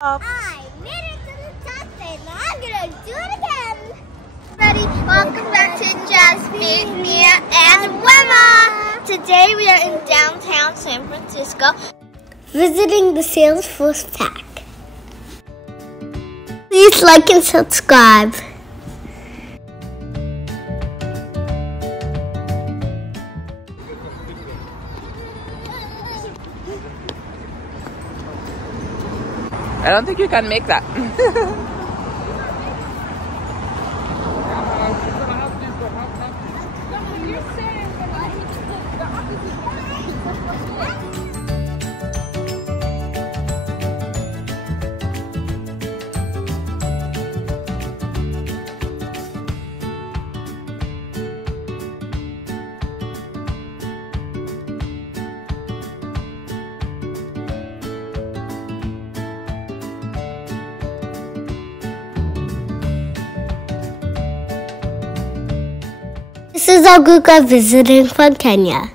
I made it to the top and I'm gonna do it again. Ready? Welcome back to Jasmine, Mia, and Wemma. Today we are in downtown San Francisco visiting the Salesforce Park. Please like and subscribe. I don't think you can make that. This is Aguka visiting from Kenya.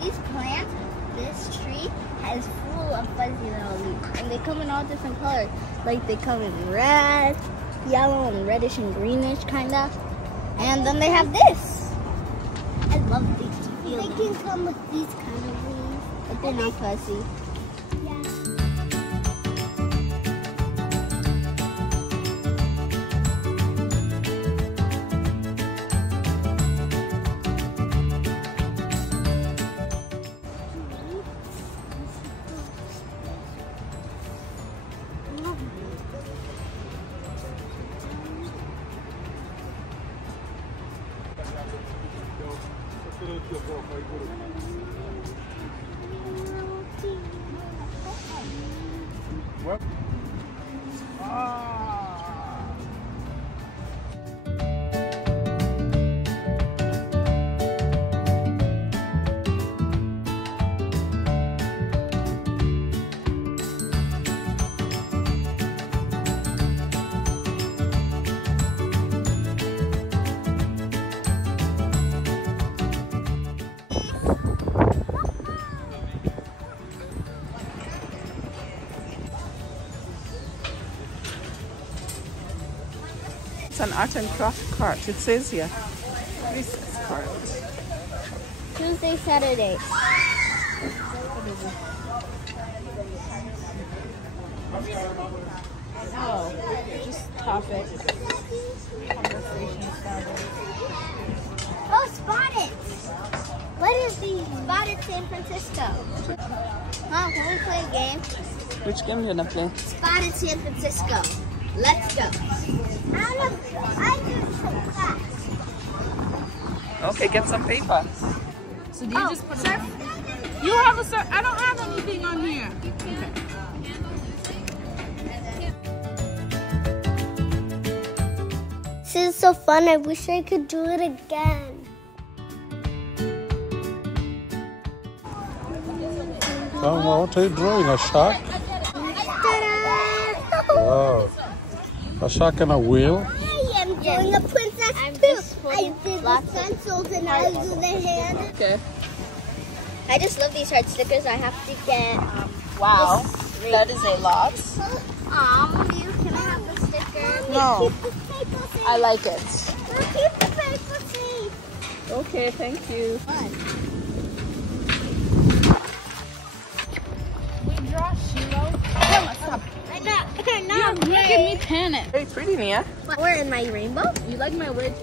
These plants, this tree is full of fuzzy little leaves, and they come in all different colors. Like they come in red, yellow, and reddish and greenish kind of. And then they have this. I love these. They can come with these kind of leaves, but they're not fuzzy. It's an art and craft cart. It says here. Recess cart. Tuesday, Saturday. Oh, just topic. Conversation started. Oh, Spotted! What is the Spotted San Francisco? Mom, can we play a game? Which game you gonna play? Spotted San Francisco. Let's go. I do some class. Okay, get some paper. So do you just put surf? You have a surf? I don't have anything on here. This is so fun. I wish I could do it again. What are you drawing? A shark? Wow. A shark and a whale? I am doing a princess too. I did the pencils and I do the hand. Okay. I just love these hard stickers. I have to get Wow. That is a lot. you can I have the sticker? No. Keep the paper safe. I like it. Keep the paper safe. Okay, thank you. We draw Shilo. I know. Look at me tan it. Very pretty, Mia. We're in my rainbow. You like my words?